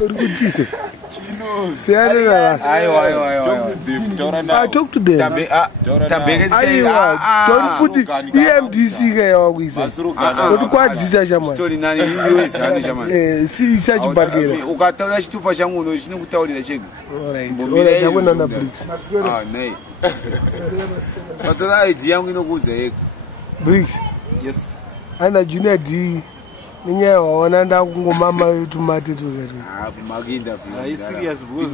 Urikutise. Chinos. I talk to them. Don't put the EMDC guy. Don't quite this shaman. Story nani is See such bargain. Ukataura chitupa changu no chinokutaurira chega. Alright. Alright, I went on the bricks. Ah, nay. Patora idea yangu inokuza yeko. Bricks. Yes. Ana junior D. Ninya wananda kungomama yetu mate together. Ah, maginda Are you serious? Because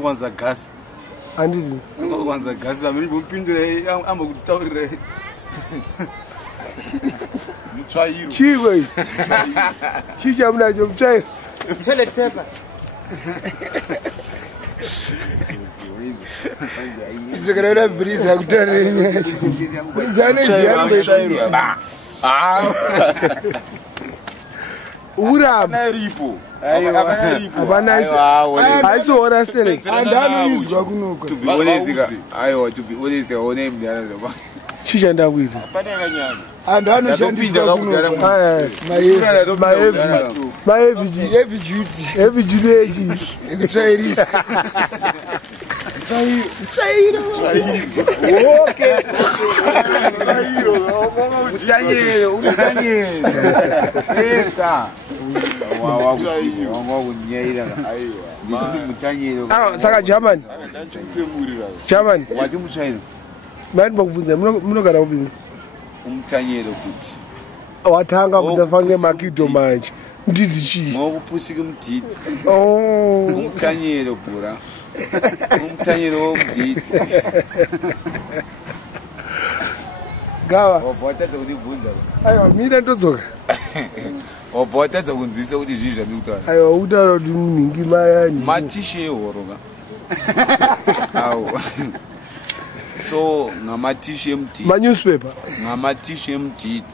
kwanza gas. Anditi. Kwanza gas amiri bumpindure amba kutaurira. Mchayiro. Chiwe. Chija mnajo mchai. Tele paper. Nzikana breeze akutare. Zane ziyambe. Ura Ripo. abana aiso ora stele andani izwa kunuka to be honest ayo to be honest the name there chisha ndakwiri Pane kanyana. andani shandiswa kunuka heavy duty eji ekuchairisa chairo okay utanyere eka saka German wati muchaina mani bakuvunza munogara kupini umtanyero kuti watanga kutafange makido manje ndidzi chii ngokupusika mdidi oh umtanyero bura umtanyero womdidi gawa wabotadza kunibvunza aiwa mina ndodzoka wabotadza kunzisa kuti zvii zvandikutaura aiwa utaura kuti munhingi mayani matishe ehoro ka awu so ngamatishe emdidi manewspaper ngamatishe emdidi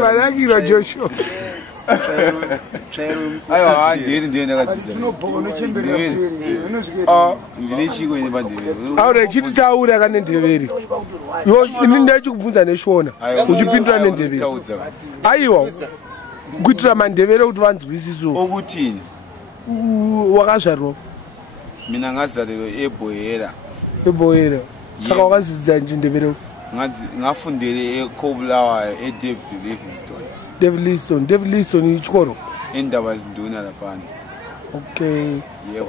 manakira Joshua aiwa ndiri ndakadzidza ndine chiko ine pandevere aure chiti taura kanendeveri yo ini ndachikubvunza neshona uchipindura nendeveri aiwa kuitira mandevere kuti vanzwisiso okutini wakazvarwa mina ngazalelwa eboera saka wakazidzisa chindevere ngafundele ekobulawa edavid livingstone ichikoro endaba zinduna lapana okay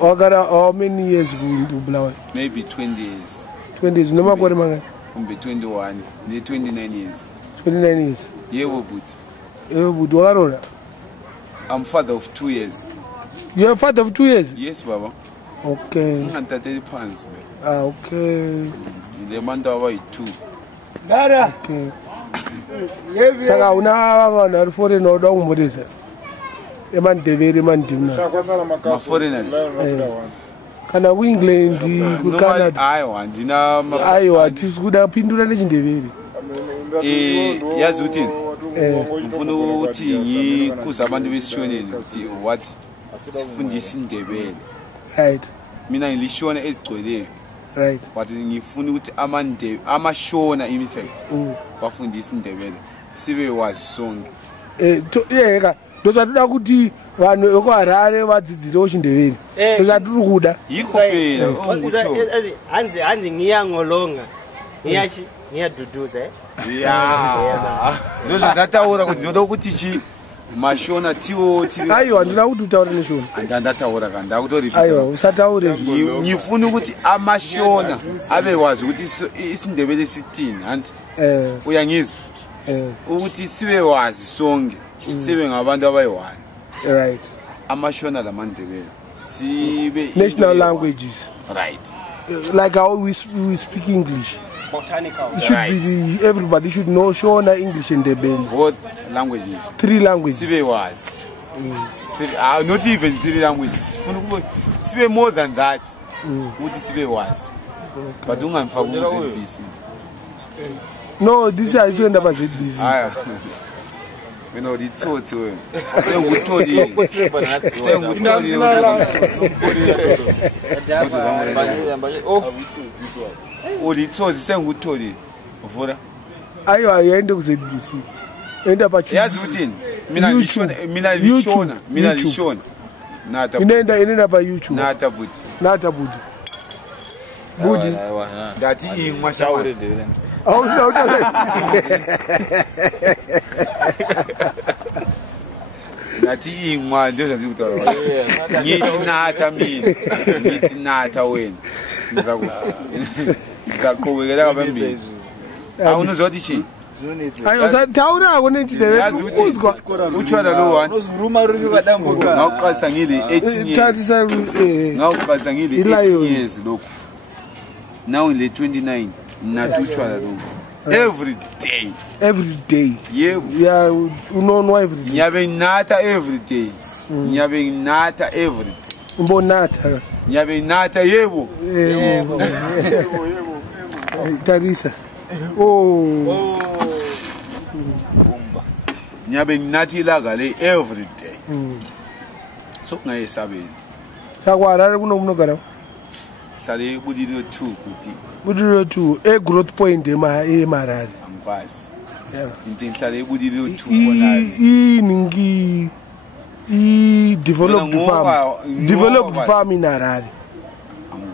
wakara how many years kubulawa maybe 20 years 20 years nomakore mangani kumbe 21 ne 29 years 29 years yebo but wakarora I'm father of 2 years. You are father of 2 years? Yes, Baba. Okay. Okay. The month of 2. Dada. Okay. Saka una vana rifore no da umudisa. Eman deveri man dimna. Ma foreigners. Kana ku England ku Canada. Aiwa tisikuda pindura nechindeveri. Yazuti. Mfuna ukuthi ngikuza abantu besishoneni ukuthi what sifundisa indebele. Right. Mina ngilishona egcweleyo. Right. But ngifuna ukuthi amashona in fact bafundisa indebele sibe wazi sonke. Yeka ndozatuda kuti vanhu vekuharare vadzidzire uchindeveri ndozvatiri kuda yiko phela hanzi ngiyangolonga ngiyaduduza ndozvandataura kuti ndoda kuti chi mashona tiwo aiwa ndina kuti utaure neshona andandataura ka ndakutori aiwa usataure ngifuna ukuthi amashona abe wazi ukuthi isindebele sithini anti uyangizwa ukuthi sibe wazi sonke sibe ngabantu abayi-1 right amashona lamandebele sibe national languages right like how we speak English. Botanical. It should be everybody should know Shona, English, and Debele. Both languages. 3 languages. Sibe was. Not even 3 languages. Sibe more than that. What Sibe was. But don't have ZBC. No, this is actually never ZBC. You know the thought to him. Say we told you. Say we told you. Oh, the thought. Say we told you. Vora. Ayo ayende ku ZBC. endaba yazi ukuthini mina lishona nata inenda pa YouTube nata buti ngati imwa shawure ngati imwa ndio ndikutaura ngithi nata wena ngizaqhubekela phambili awunozothi chi ayo taura kunenjidele uzwa utshwala lo wanti ngawuqalisa ngile 18 years ngawuqalisa ngile 18 years lokho now le 29 nathi utshwala lo every day yebo ya unonwa every day ngiyabe nginatha every day ngiyabe nginatha every day umbonatha ngiyabe nginatha yebo Tarisa ngiyabe nginathi ilanga le every day so kungayesabeni sakwarare kunomunogara hlale budilo 2 kuti budilo 2 growth point emarari angikwazi into enhlale budilo 2 khonale iningi developed farm in Harare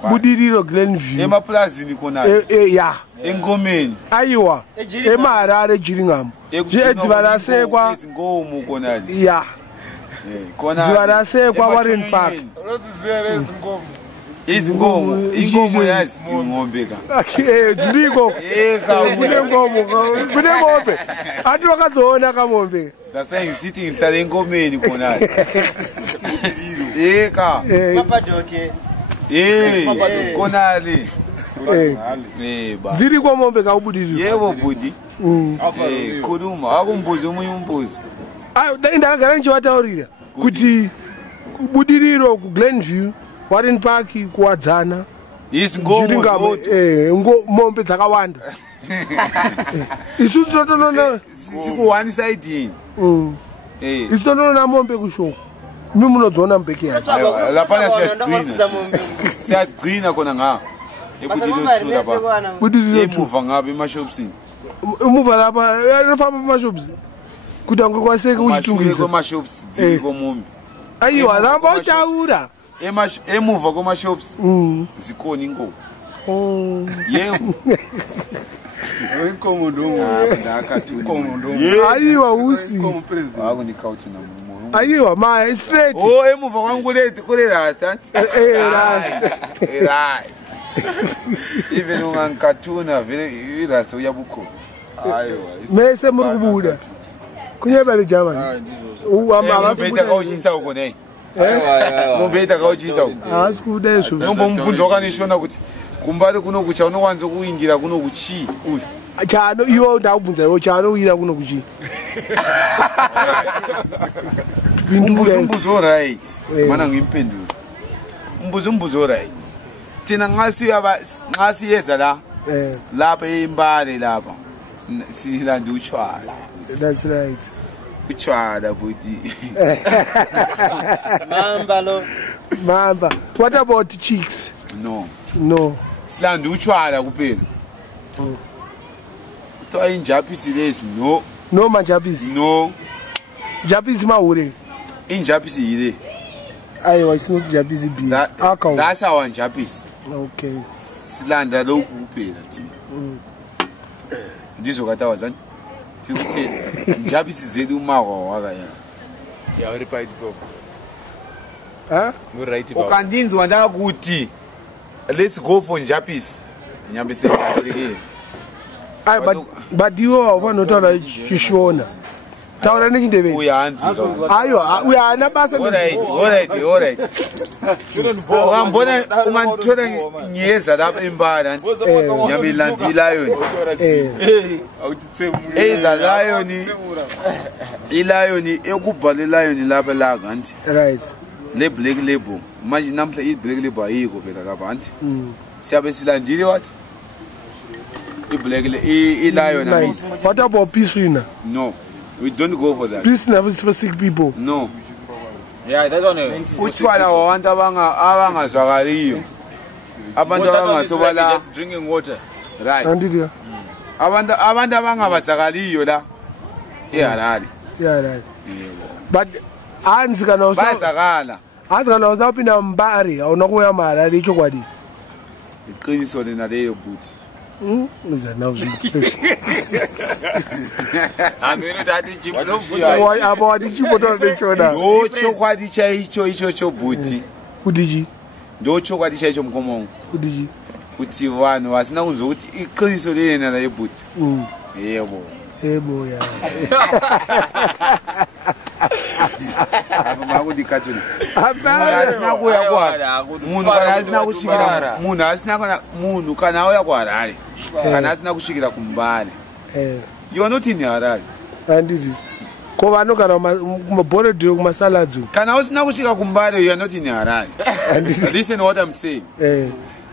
budiriro Glenview emaplazini khonale ya engomeni ayiwa emarare jiringamo edzivaраsekwa izingomo khonale ya khona zivaраsekwa Warren Park izingomo yazi ngombe ka jiriko kune ngombe ati wakadzona kamombe ngasengisithi ngihlale engomeni khonale ka mapadoke khonale ziri komombe kaubudiri yebo budi khuluma akumbuza umunye umbuzo ndakagara ndichiwataurira kuti budiriro kuGlenview Warren Park kuwadzana mombe dzakawanda isusu totoona siku one side isusu totoona mombe kushoko mi munodzona mbeki yacho lapana siyagcina khona nga budiriro emuva ngabe emashopsini emuva lapha anofamba emashops kuti angekwaseke uchitungisa emashops dziko mombe ayiwa lamba utaura emuva kwama-shops zikhona inkomo yebo ayiwa usi ayiwa maya straight emuva kwami kule rasta even ungangikhathuna vele irasta uyabukhona mese muri kubuda kunyebale jamani ubeta kawushisa uko ne nombeta kawushisa uko asikudesho nombo mvunzo kanishona kuti kumbali kunokucha unokwanza kuingira kunokuchi uyu chano iwo ndakubvunza iwo chano uira kunokuchi umbuzo right mana ngimphendula umbuzo right thina ngasi yeza la lapha eMbale lapha silanda uchwala. That's right. Uchwala budi. Mamba. What about the chicks? No. Silanda uchwala kuphela. To injapisi lezi no. No manjapisi. No. Japisi maure. Injapisi yile. Ayo, it's not Japisi B. That's our Japisi. Okay. Silanda lokhu kuphela thina. Ndizo katawazani. Tikuthi Japisi zeli umawa waka ya. Ya repeat bro. No right bro. Okandinzwa ndakuthi let's go for Japisi. Nyambe sekhatheke. But you are one notora chishona. Taura nechindebe. Uyanzika. Ayo, uyana basa. Alright. Ngambona unganthola ngiyeza lapha eMbala nyambe landi lion. Lion ekubhale lion lapha la kanti. Right. Le black label. Manje namhla I black label ayikho phela lapha kanti. Siyabe silandile wathi black lion. What about peace winner? No. We don't go for that. Peace never for sick people. No. Yeah, that's one. Uchwala wabantu abangazwakaliyo. Abantu abangasobala just drinking water. Right. Andidia. Abantu abangabazakaliyo la. eHarare. eHarare. But hanzi kana Bazakala. hanzi kana usapinda mbari hauna kuya maHarare ichokwadi. Iqiniso lena leyo buti. Uzana uzvi. Ameno dati chipo. Abo wadi chipo to ndechona. Chokwadi chaicho icho buti. Kudiji. Ndo chokwadi chaicho mkomo. Kudiji. Kuti vanhu vasina kunzwa kuti iqiniso lena leyo buti. Yebo. Yebo ya. Makundi katuni. Asina kuya kwa. Munhu kana asina kushikira. Munhu kana auya kuHarare. Kana asina kushikira kumbali. You are not in Harare. Anditi. Ko vanhu kana kumabhorodhi kumasaladzi. Kana usina kushika kumbali you are not in Harare. Listen what I'm saying.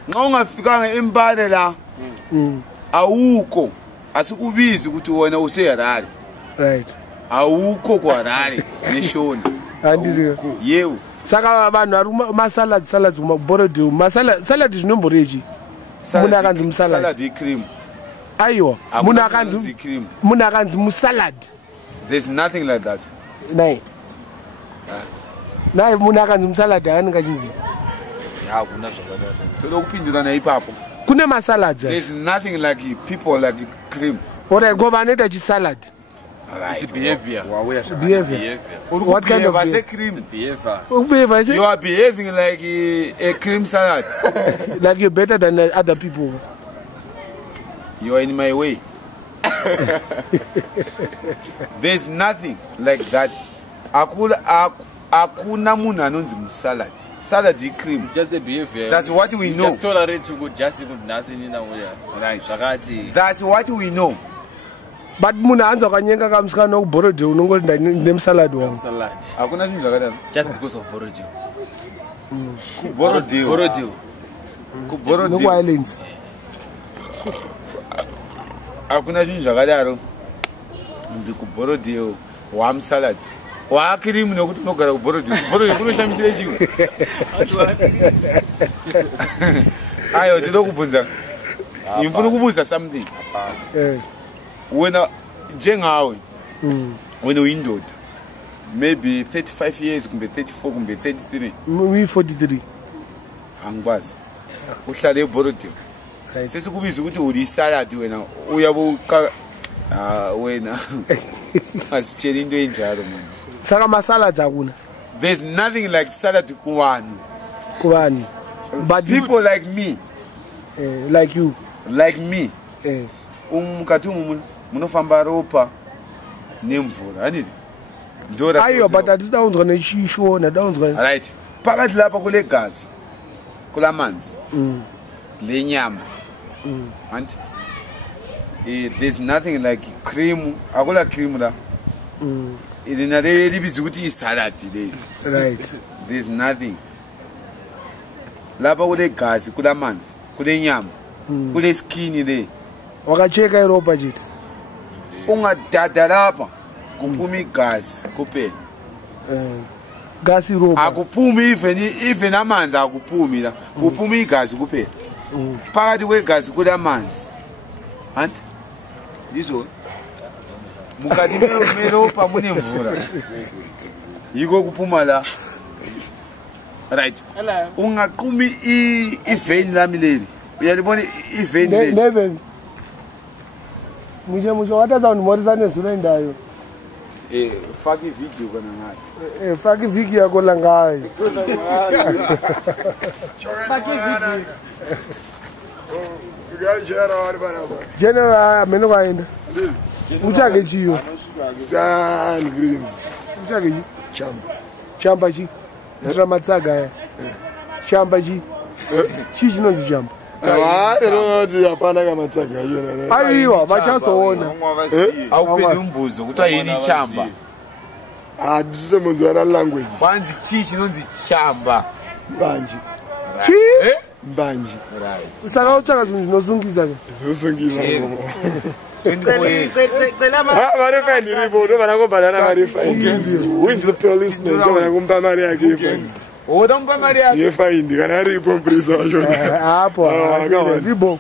Nga ungafikanga eMbale la. Awuko. Asikubizi ukuthi wena useHarare. Right. Awuko kuHarare neshoni. Anditi. Yebo. Saka vanhu ari salads kumabhorodhi salad zvinomboreji. Muna kanzi musalad. Salad cream. Aiwa. Muna kanzi musalad. There's nothing like that. Nai. Nai muna kanzi musalad hani ngachinzi. Hakuna zvakadaro. Toda kupindurana ipapo. Kune masalads. There's nothing like people like cream. Alright, go vaneta chi salad. It's behavior. Behavior. What kind of cream? Behavior. You are behaving like a cream salad. Like you're better than other people. You are in my way. There's nothing like that. Akuna munhu anonzi salad. Salad cream. Just the behavior. That's what we know. Just tolerate to go just good nothing na uya. Right. Shakati. That's what we know. But munhu anza kanyenga kamsikana kubhorodhi unongoti ndine salad wangu. Salad. Akuna zvinhu zvakadaro. Just because of borodhi. Borodhi. No violence. Akuna zvinhu zvakadaro. Nzi kuborodhi wam salad. Wa cream nokuti unogara kuborodhi. Borodhi kunoshamisira chimwe. Ayo tinoda kubvunza. Ndifuna kubuza something. Wena njengawe wena uyindoda maybe 35 years kumbe 34 kumbe 33 we 43 angikwazi uhlale eBorodile sesikubiza ukuthi uli salad wena uyabo wena asitshela into enjalo man saka masalads akuna. There's nothing like salad kubani but people like me like you like me umkati munofamba ropa nemvura handiti ndora ayo but atida unzwa nechishona daunzwa right pakati lapha kule gazi kulamanzi lenyama anti there's nothing like cream akula cream la ilinale libiza ukuthi isalad le right there's nothing lapha kule gazi kulamanzi kule nyama kule skin le wakacheka iropa cheti ungadada lapha kuphuma igazi kuphela gas iropa akuphumi even amanzi akuphumi la kuphuma igazi kuphela phakathi kwegazi kulamanzi anti ndizo mukati meropa munemvura yiko kuphuma la right ungaqhumi ivein lami leli uyalibona ivein leli nebe musho wataza unimorisa nezulu endayo faki video kana ngayo faki video yako la ngayo faki video general ameno kaenda uchake chiyo dan greens uchake chamba chi ndira matsaga ya chamba chi chinonzi chamba noti hapana kamatsaga yona aiwa vachazoona aupendi umbuzo kuti ayini chamba hatisemunzwana language kwanzi chii chinonzi chamba mbanji chi mbanji saka utsvaka zvinhu zvinozungisa zosungisa marifa ndiripo ndovanakobhanana marifa who is the policeman ndovanakumpa mari yake yefaini odamupa mari yake yefaini kana aripo mprisa wacho hapo zibo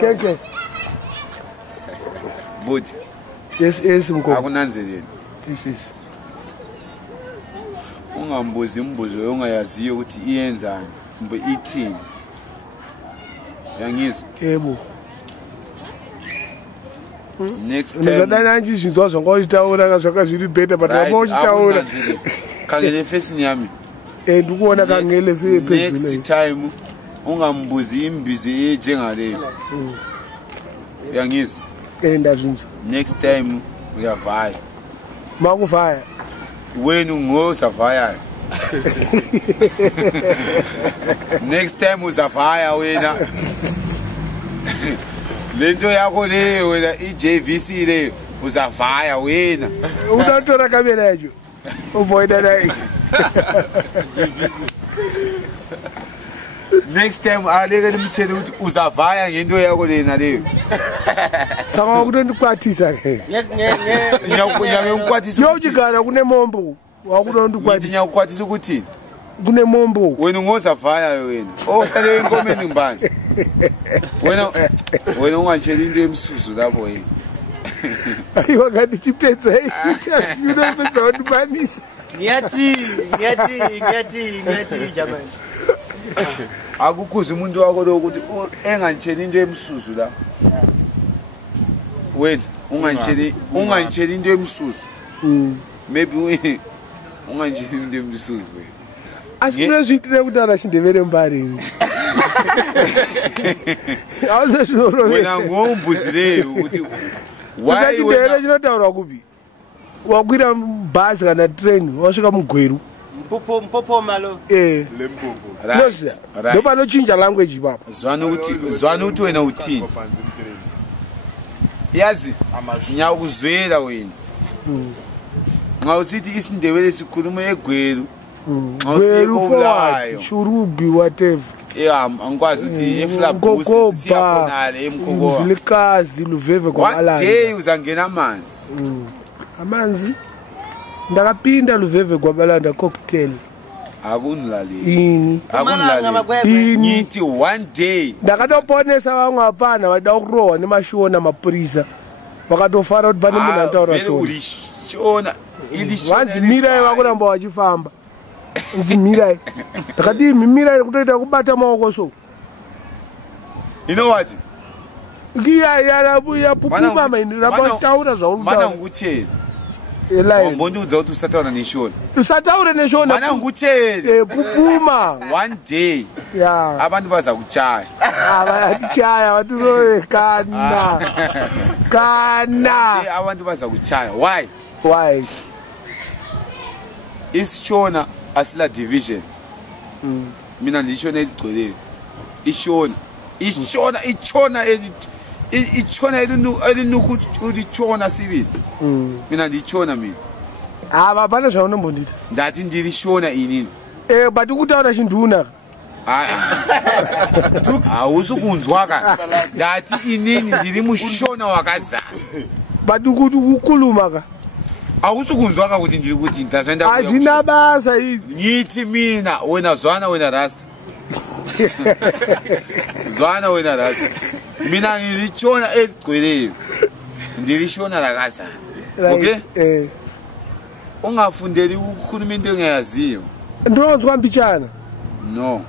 keke budi yes mkhulu akunanzeleni yes ungambuzi imbuzo ongayaziyo ukuthi iyenzani kumbe ithini yangizwa yebo next time ngizodana nje izinto zongoyitaura kazwakazwili better but waboyitaura khangele face yami ndikuona kangele phezulu next time ungambuzi imbizi njengaleyo yangizwa ndazinza next time uyavaya makuvaya wena ngozavaya next time uzavaya wena lento yakho leyo wena iJVC leyo uzavaya wena unatora kamera yacho uvoida naye next time aleke limtshele ukuthi uzavaya ngento yakho lena leyo saka kunondikwatisa ke ngiyakukwatisa yojikana kunemombo wakunondikwatisa ngiyakukwatisa ukuthi kunemombo wena ngozavaya wena ohlale enkomeni ngibani wena ungantshela into emsuzu lapho yini ayiwa ngathi chipedza yunopedza wandibamisa ngiyathi jamani akukhuza umuntu wakho lo ukuthi engantshela into emsuzu la wena ungantshela into emsuzu maybe ungantshela into emsuzu wena asinozviitire kuti arashindevere mbarini wena ngombuzileyo ukuthi wachindevere chinotaurwa kupi wakwira bhazi kana train wasvika mugweru mpopo malo noziya ndopanochinja language ipapo zwana kuti wena uthini yazi ngiyakuzwela wena nxa usithi isindebele sikhuluma egweru gweru shurubi whatever angikwazi ukuthi eflabusi siyakhonale emkhokho mzilikazi luveve kwamalanga one day uzangena amanzi ndakapinda luveve kwabalanda cocktail akunilaleli ngithi one day ndakatoponesa vamwe apana vada kurohwa nemashuwo namapurisa vakatofara kuti pane munhu antaura ulishona vanzi mirai vakuramba vachifamba nzi mirai ndakati mirai kutoita kubata maoko so you know what yapupuma maini rapataura zvaurumana ngucheni wambondiudza kuti usataura neshona usataure neshona mana ngucheni pupuma one day abantu baza kuchaya vatichaya vatirove kana abantu baza kuchaya why isishona asila division mina ndishona eligcweleyo ichona elinuku ulitshona sibili mina ndichona mina pane zvaunombondita ndati ndirishona inini but ukutaura chinduna hausi kunzwaka ndati inini ndiri mushona wakazara but ukuti ukulumaka hausi kunzwaka kuti ndiri kuti hazvina basa nyiti mina wena zwana wena rasta zwana wena rasta mina ndirichona egcweleyo ndirishona rakazara okay ungafundeli ukukhuluma into engayaziyo ndinonzwa mbichana no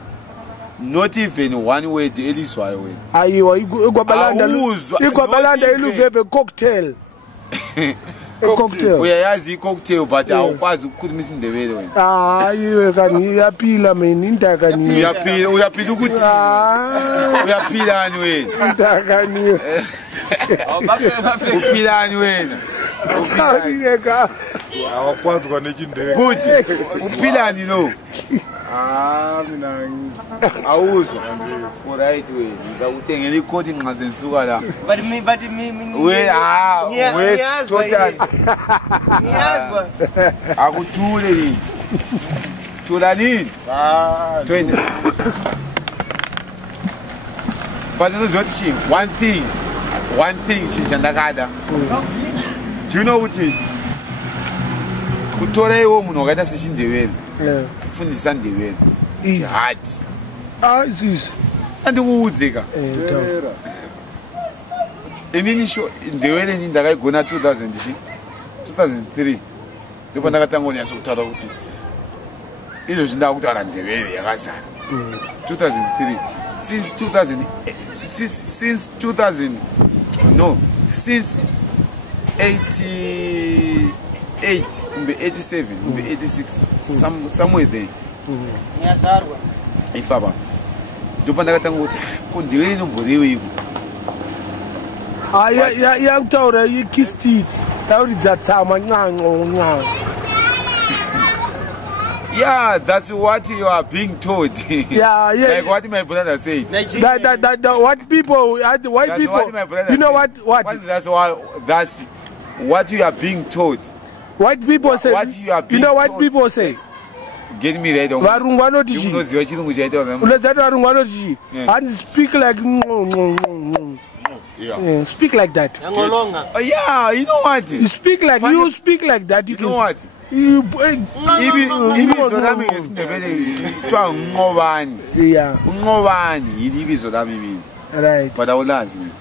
not even one word elizwayo wena ayiwa igwabalanda iluveve cocktail uyayazi icocktail but awukwazi ukukhuluma isindebele wena hayiwe kani yaphila mina intakani uyaphila ukuthi uyaphilani wena intakani uphilani wena awakwazi kwanechindebe buti uphilani no mina awuzwa alright we ngizakuthengela ikoti nqaze nsuka la ngiyazwa akuthule yini thula nini 20 but uzothi one thing shintsha ndakada do you know ukuthi kutora iwo munhu wakaita sechindeveni kufundisa ndeveni is hard zizi andikuudzeka inini sho ndewele ni ndakaigona 2003 ndipo ndakatanga kunyasa kutaura kuti izvozvi ndakutaura ndevere yakazara 2003 since 88 kumbe 87 kumbe 86 somewhere there ipapa ndipo ndakatanga kuti ko ndevere inomboreweiko yakutaura ikistiti tauridza tsama ncanco. Yeah, that's what you are being told. Yeah. Like what my brother said. What people, white people, what my brother you know said. what? That's what you are being told. White people say. What you are being you know what told. people say. Get me right on. Varungu vanoti chi. Unozati varungu vanoti chi. And speak like yeah. Speak like that. Yeah, you know what? You speak like that. You know what? Ibizo lami ngesindebele kuthiwa Nqobani. Yeah. Nqobani yili ibizo lami mina. Right. But awulazi mina.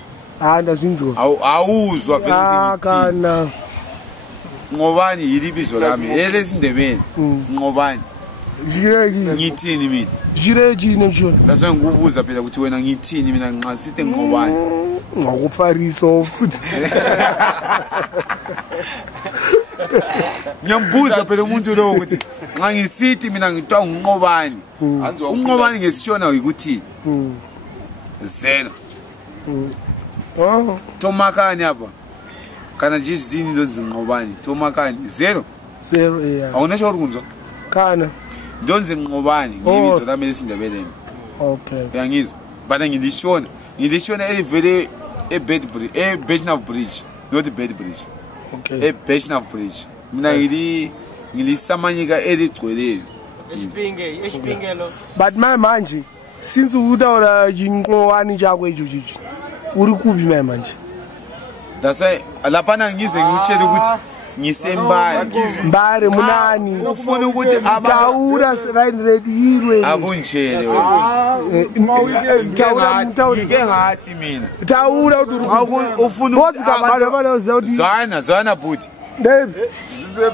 Ndazinzwa. Awuzwa phela ukuthi kana Nqobani yili ibizo lami elesindebele. Nqobani. Ngithini mina? Jireji nje. That's ngikubuza phela ukuthi wena ngithini mina nxa sithi Nqobani. Ngokufariso futhi. Ngiyambuza phela umuntu lo ukuthi nxa ngisithi mina ngithiwa Nqobani. Unqobani ngesishona ukuthi zero. Tomakani apa. Kana jizini ndo Nqobani. Tomakani zero. Zero yeah. Awunesho ukunzwa? Kana. Ndonze Nqobani ngibizo lami lesindebeleni. Okay. Uyangizwa? Bana ngilishona. Ngilishona elivele Bechnav Bridge, not the Bed Bridge. Okay. Bechnav Bridge. Mina ngilisamanyika eligcweleyo. But my manje since utaura Nqobani chakwe icho chichi. Uri kubi my manje. That's why lapana ngize ngitshela ukuthi ngisembali. Mbare munani. Ufuna ukuthi taura right yirwe. Akunjele wena. Ngike ngathi mina. Taura ufuna Zwana buti.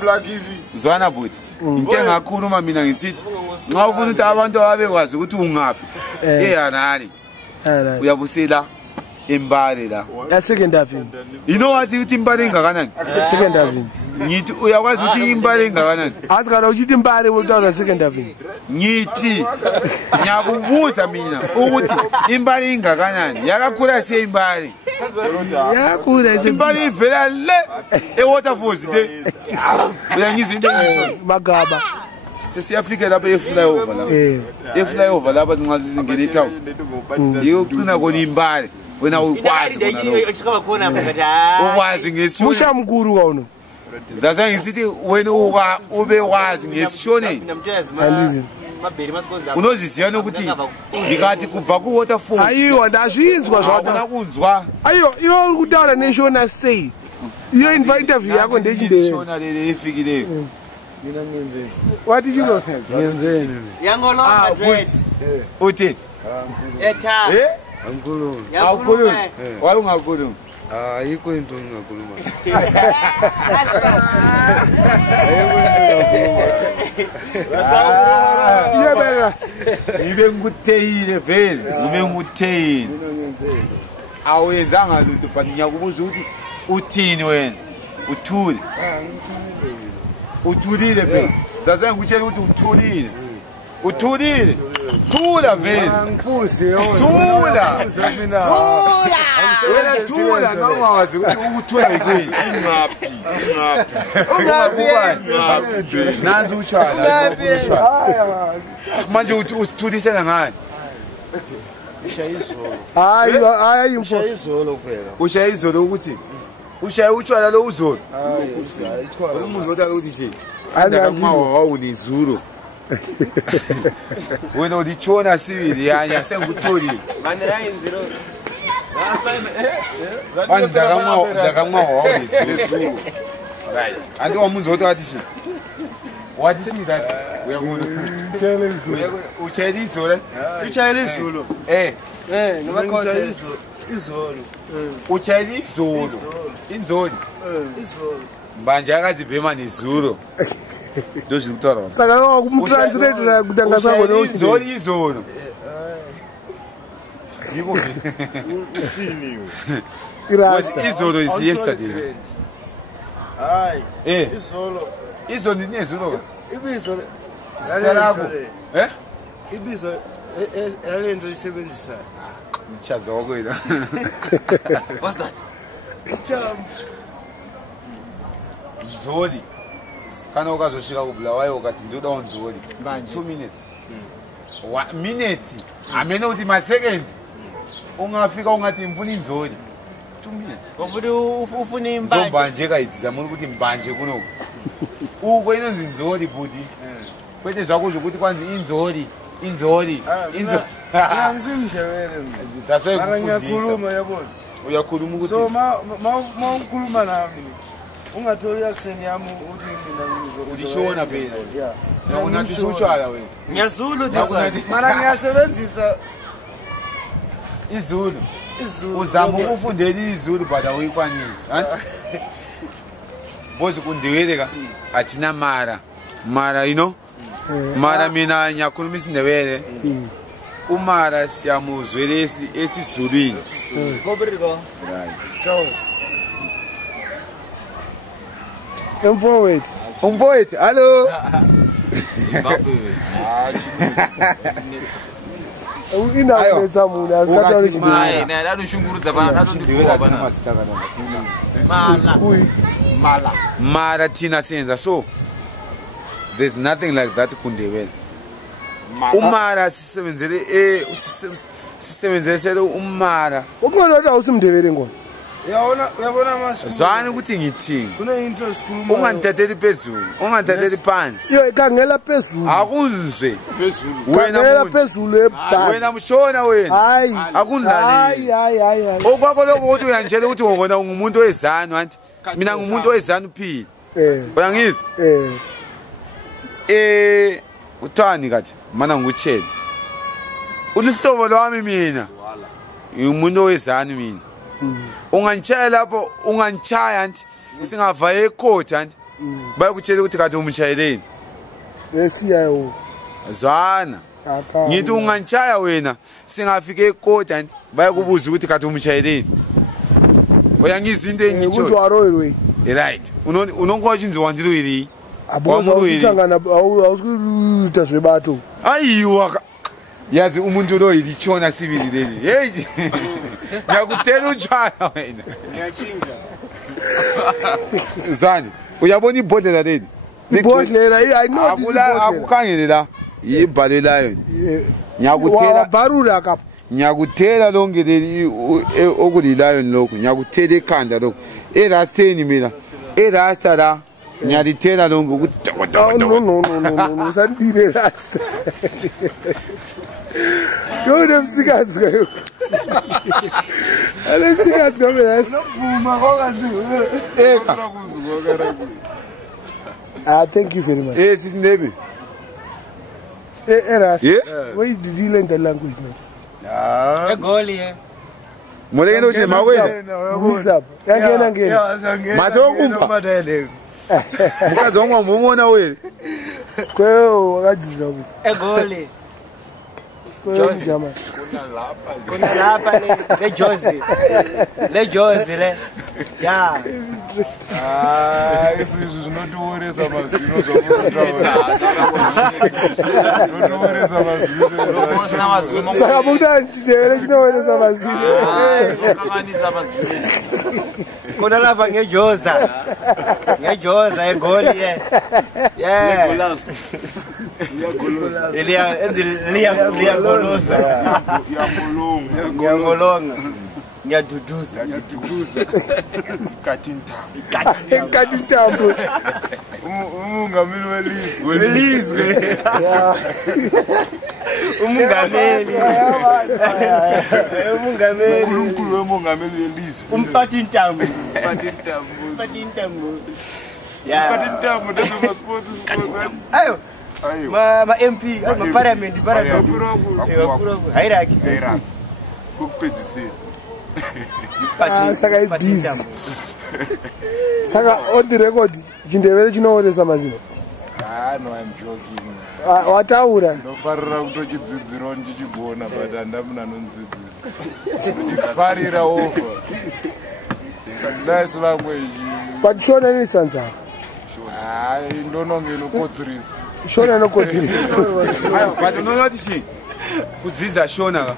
Black EV. Zwana buti. Ngike ngakhuluma mina ngisithi nxa ufuna ukuthi abantu abekwazi ukuthi ungaphi. Eyanali. Uyabusela Imbali la. Second Avin. You know what uthi Imbali ingakanani? Second Avin. Ngithi uyakwazi ukuthi Imbali ingakanani? Azikala uthi Imbali wetawula Second Avin. Ngithi ngiyakubuza mina ukuthi Imbali ingakanani? Yakakhula siye Imbali. Yakhula Imbali ivela le eWaterfalls le. Uyangizwa into engitsho Magaba. Sesiyafika lapha eflyover la. Eflyover lapha nqazi zingene town. Yocina kona Imbali. Wena ukwazi khona lo. Ukwazi ngesishona. Musha mkuru kwona. That's why ngisithi wena ube wazi ngesishoneni. Andizi. Unoziziyana ukuthi ndikathi kuva ku Waterfalls. Ayiwa ndazvinzwa zvakona kunzwa. Ayiwa iyo kutaura neshona say. Iyo interview yako ndechindele. Shona lele efikileyo. Mina ngenzeni. What did you know? Ngenzeni. Yangolonga dread. Uthi? Etha. Angikhulumi. Awukhulumi. Waye ungakhulumi. Ayikho into engingakhuluma. Yebeka. Ngibe ngikutheyile vele. Ngibe ngikutheyile. Mina ngenzeni. Awuyenzanga lutho but ngiyakubuza ukuthi uthini wena? Uthule. Ngithulile. Uthulile phela. That's why ngikutshela ukuthi uthulile. Uthulile. Thula vele. Angiphuzi yona. Thula. Mina. Wena thula ngawungazi ukuthi ukuthula yikuyini. Ngaphi? Ngaphi? Nanzi utshwala. Manje usithulisela ngani? Hayi Izolo kuphela. Ushaya izolo ukuthi ushaya utshwala lo uzolo. Hayi, ichwala. Umuntu othatha ukuthi nje. Andakama wawunizulu. Wena ulichona sibili yanya sengutholile. Mandela inziro. Manje ndakama wawunizulu. Right. Andi wamuntu othatha nje. What is that? Uyakubona. Uchayela izolo. Uchayela izolo. Noma Ngicela izolo. izolo uchayela izolo inzoli mbanje akazibhema nezuro ndozvikutaura saka wakumtranslate kuti angasangona inzoli izolo izolo is yesterday hayi izolo ndinezuro ibizo lakho ibizo yalento isebenzisa mchaza wakwena what's that nzoli kana ukazosvika kubulawayo ukati ndoda nzoli 2 minutes 1 minute amene kuti maseconds ungafika ungati mfuni nzoli 2 minutes ngokuti ufuna mbanje mbanje kaidziza muri kuti mbanje kuno uko inonzi nzoli budi kwete zvakuzvo kuti kwanzi inzoli angisimthewele mara ngiyakhuluma yabona uyakhuluma ukuthi so ma ukhuluma nami ungatholi accent yami uthi mina ngizishona phela yeah unathi suchwala wena ngiyazulu mara ngiyasebenzisa izulu uzama ukufundela izulu but awuyikwanisi bozi kundiweleka athina mara you know mara mina ngiyakhuluma isindebele umara siyamuzwele esizulwini Kobrigo right umfowethu hallo inaweza munhu asikatauri Mai, ne lalushungurudza bana katondikuwa bana. mara tina senza so there's nothing like that kundebele umara sisebenzele umara ukubona ukuthi awusimndebele ngona uyabona masiku zwani ukuthi ngithini kune into sikhuluma ungandithatheli phezulu ungandithatheli phansi yo ikhangela phezulu akuzwe wena phezulu ebhasi wena mshona wena hayi akundlaleli hayi okwakho lokho ukuthi uyantshela ukuthi ngona ungumuntu wezanu anti mina ngumuntu wezanu phila uyangizwa uthani kathi mana ngikutshela ulihlobo lwami mina ngumuntu wezanu mina ungantshaya lapho ungantshaya anti singavaye ecourt anti bayakutshela ukuthi kathi umtshayeleni yesiyayo zwana ngithi ungantshaya wena singafike ecourt anti bayakubuza ukuthi kathi umtshayeleni uyangizwa into engitsho uzwaroywe right unongotsha inziwa ndilwiri abuzangana awusikuita zvebato ayiwa yazi umuntu lo yilitshona sibili leli hey ngiyakutela utshwana wena ngiyachinja zani uyabona ibhodlela leli ibhodlela I know this akukhangele la ibhalelayo ngiyakutela barura kapha ngiyakutela lonke leli okulilayo lokho ngiyakutela ekhanda lokho erasteni mina erasta la ngiyalitela lonke ukuthi no usandile rasta yona msikazi kayo ale msikazi kabe nokuvuma kokanti thank you very much sisindebe rasta why did you learn the language now egoli molekeni uthi mawena misa ngena matho kumpa mukazi wangu ngumona wena kweyo wakadzizwa ukuthi egoli Jozi jama kuna lapha le Jozi le yeah isizwe zinotiworesa mazino zvokunotoresa saka mukuta chitevere chinoweresa mazino kuna lapha ngejoza egoli ngiyangolonga ngiyaduduza katintambo umungameli welizwe umungameli unkulunkulu wemongameli welizwe umpathintambo ayo ma MP ma parliament hierarchy kokupedzisira Saka ibhizi. Saka on the record chindevere chinoonesa mazino. No, I'm joking. Wataura. Ndofarira kutochidzidzirawo ndichigona but handamuna nondzidzisa. Farira ofa. Nice language. But Shona ni Sansa. Ndononge inokodzerisa. Shona inokodzerisa. But unoti chi? Kudzidza Shona.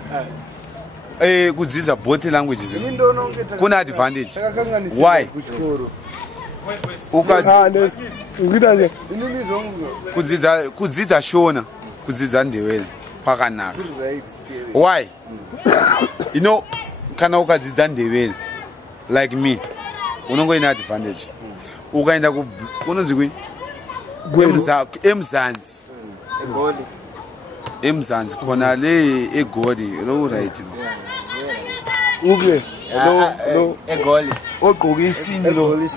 Kudzidza both languages. Kuna advantage. Why? Kudzidza Shona, kudzidza Ndebele pakanaka. Why? You know, kana ukadzidza Ndebele like me, unongoina advantage. Ukaenda unonzi kwi eMzansi. eMzansi khona le eGoli lo right. Uke. Lo egoli. Ogqoke isini lo.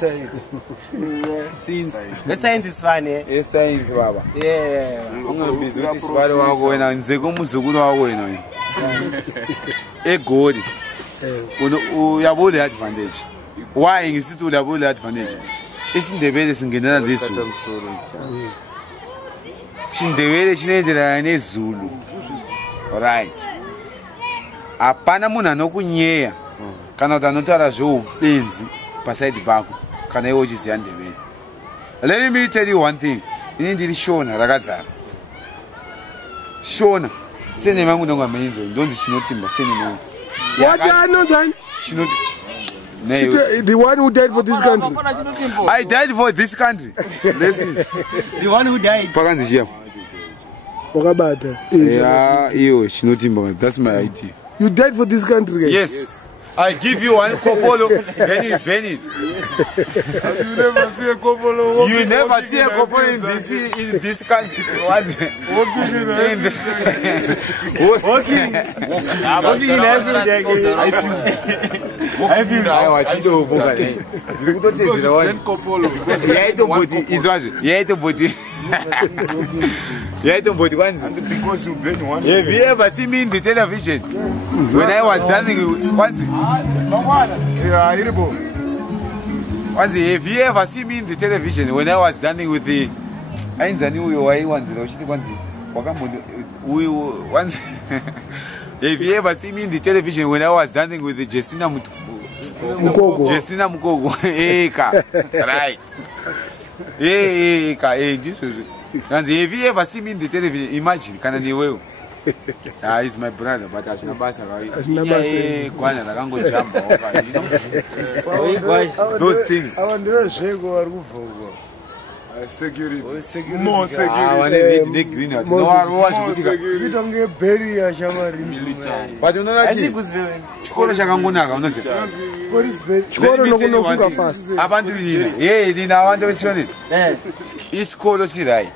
Since the science is fun, eh? Science baba. Yeah. Ungambizi uthi sibalo wakho wena nzeke umzukulu wakho wena wena. eGoli. Uyabona le advantage. Why ngisithi uyabona le advantage? IsiNdebele singenela leZulu. IsiNdebele sinendelana neZulu. Right. Apana munhu anokunyeya kana kuti anotaura zveupenzi paside pako kana iwe uchiziva Ndebele. Let me tell you one thing. Ini ndiri Shona rakazara. Shona sene mangu ndongamenzo ndonzi chinotimba sene mangu. What are not done? The one who died for this country. I died for this country. Listen. The one who died. Pakanzi chia. Wakabata. Yeah, iwe chinotimba. That's my idea. You died for this country, guys? Yes. I give you one kopolo, then you burn it. You never see a kopolo. You never see a kopolo in this country. What? Walking in every day. I feel I watch it over. Then kopolo. Because you burn one. Have you ever seen me in the television? When I was dancing once. Have you ever seen me in the television when I was dancing with the Have you ever seen me in the television when I was dancing with the Justina Mukogo? Justina Mukogo. Right. Have you ever seen me in the television? Imagine, can I will. He's my brother, but I should not those things. Security. More security. But you know that chikoro chakangonaka unoziva. Chikoro nokunofuka fast. Abantu lina. Lina abantu besonini. Isikolo si right.